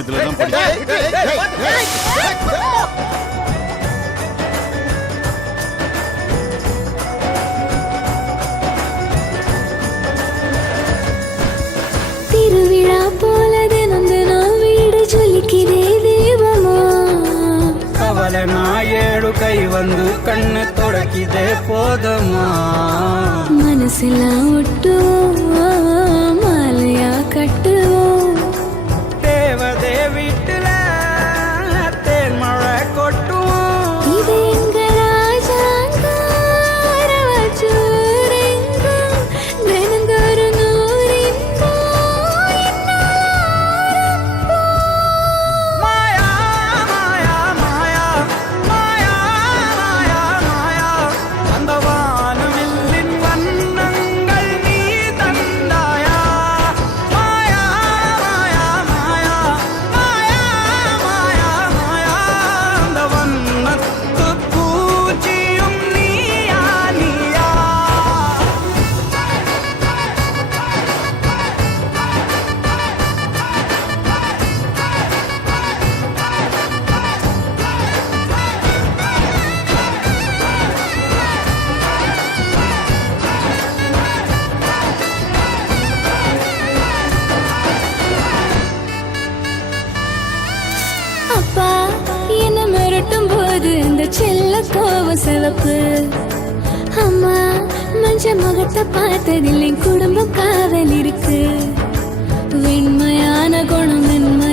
புண்ணியத்துல தான் படிச்சேன். திருவிழா போலது நந்து நான் வீடு சொல்லிக்கிறே தேவமா கவலை நான் ஏழு கை வந்து கண்ணு தொடக்கிதே போதமா மனசெல்லாம் ஒட்டுவோம் மாலையா கட்டுவோம் தேவதே வீட்டுல தேன் மழை கொட்டுவோம் இது எங்க ராஜாங்கம் அரவச்சூரெங்கும் தினந்தோறும் நூறின்பம் மாயா மாயா மாயா மாயா மாயா மாயா அந்த வானவில்லின் வண்ணங்கள் நீ தந்தாயா மாயா மாயா மாயா மாயா மாயா மாயா அந்த வண்ணத்து பூச்சியும் நீயா நீயா அப்பா என்ன மிரட்டும் போது இந்த செல்ல கோவம் சிவப்பு அம்மா மஞ்ச முகத்தை பார்த்ததில்லை குடும்பம் காவல் இருக்கு வெண்மையான குணம் மென்மை